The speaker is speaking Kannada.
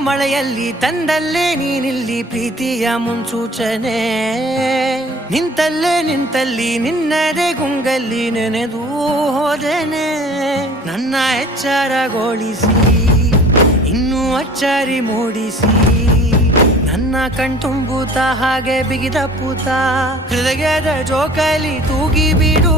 ಮಳೆಯಲ್ಲಿ ತಂದಲ್ಲೇ ನೀನಿಲ್ಲಿ ಪ್ರೀತಿಯ ಮುನ್ಸೂಚನೆ. ನಿಂತಲ್ಲಿ ನಿನ್ನದೇ ಗುಂಗಲ್ಲಿ ನೆನೆದು ಹೋದೆನೆ. ನನ್ನ ಎಚ್ಚರಗೊಳಿಸಿ ಇನ್ನೂ ಅಚ್ಚರಿ ಮೂಡಿಸಿ, ನನ್ನ ಕಣ್ತುಂಬುತ್ತ ಹಾಗೆ ಬಿಗಿದ ಪೂತ ಹೃದಯದ ಜೋಕಾಲಿ ತೂಗಿ ಬಿಡು.